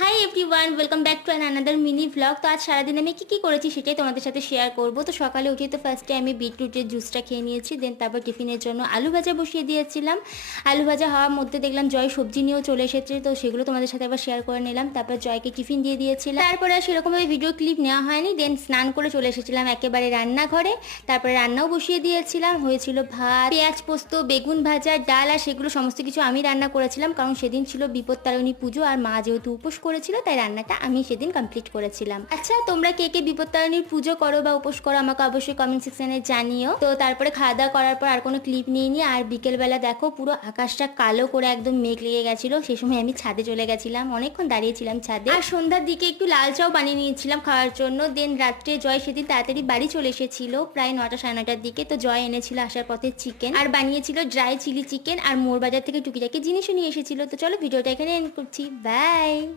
Hi everyone, welcome back to another mini blog. তো আজ সারাদিন আমি কী করেছি সেটাই তোমাদের সাথে শেয়ার করব। তো সকালে উঠে তো ফার্স্টে আমি বিটরুটের জুসটা খেয়ে নিয়েছি, দেন তারপর টিফিনের জন্য আলু ভাজা বসিয়ে দিয়েছিলাম। আলু ভাজা হওয়ার মধ্যে দেখলাম জয় সবজি নিয়েও চলে এসেছে, তো সেগুলো তোমাদের সাথে আবার শেয়ার করে নিলাম। তারপর জয়কে টিফিন দিয়ে দিয়েছিলাম। তারপরে আর সেরকমভাবে ভিডিও ক্লিপ নেওয়া হয়নি। দেন স্নান করে চলে এসেছিলাম একেবারে রান্নাঘরে। তারপরে রান্নাও বসিয়ে দিয়েছিলাম। হয়েছিল ভাত, পেঁয়াজ পোস্ত, বেগুন ভাজা, ডাল, আর সেগুলো সমস্ত কিছু আমি রান্না করেছিলাম, কারণ সেদিন ছিল বিপত্তারিণী পুজো আর মা যেহেতু উপোস করেছিল তাই রান্নাটা আমি সেদিন কমপ্লিট করেছিলাম। আচ্ছা, তোমরা কে কে বিপত্তারিণীর পুজো করো বা উপোস করো আমাকে অবশ্যই কমেন্ট সেকশনে জানিও। তো তারপরে খাওয়া দাওয়া করার পর আর কোনো ক্লিপ নিইনি। আর বিকেলবেলা দেখো পুরো আকাশটা কালো করে একদম মেঘ লেগে গেছিল। সেই সময় আমি ছাদে চলে গেছিলাম, অনেকক্ষণ দাঁড়িয়েছিলাম ছাদে। আর সন্ধ্যার দিকে একটু লাল চাও বানিয়ে নিয়েছিলাম খাওয়ার জন্য। দেন রাত্রে জয় সেদিন তাড়াতাড়ি বাড়ি চলে এসেছিল, প্রায় 9টা সাড়ে 9টার দিকে। তো জয় এনেছিল আসার পথে চিকেন, আর বানিয়েছিল ড্রাই চিলি চিকেন, আর মোর বাজার থেকে টুকিটাকি জিনিসও নিয়ে এসেছিল। তো চলো ভিডিওটা এখানে এন্ড করছি, বাই।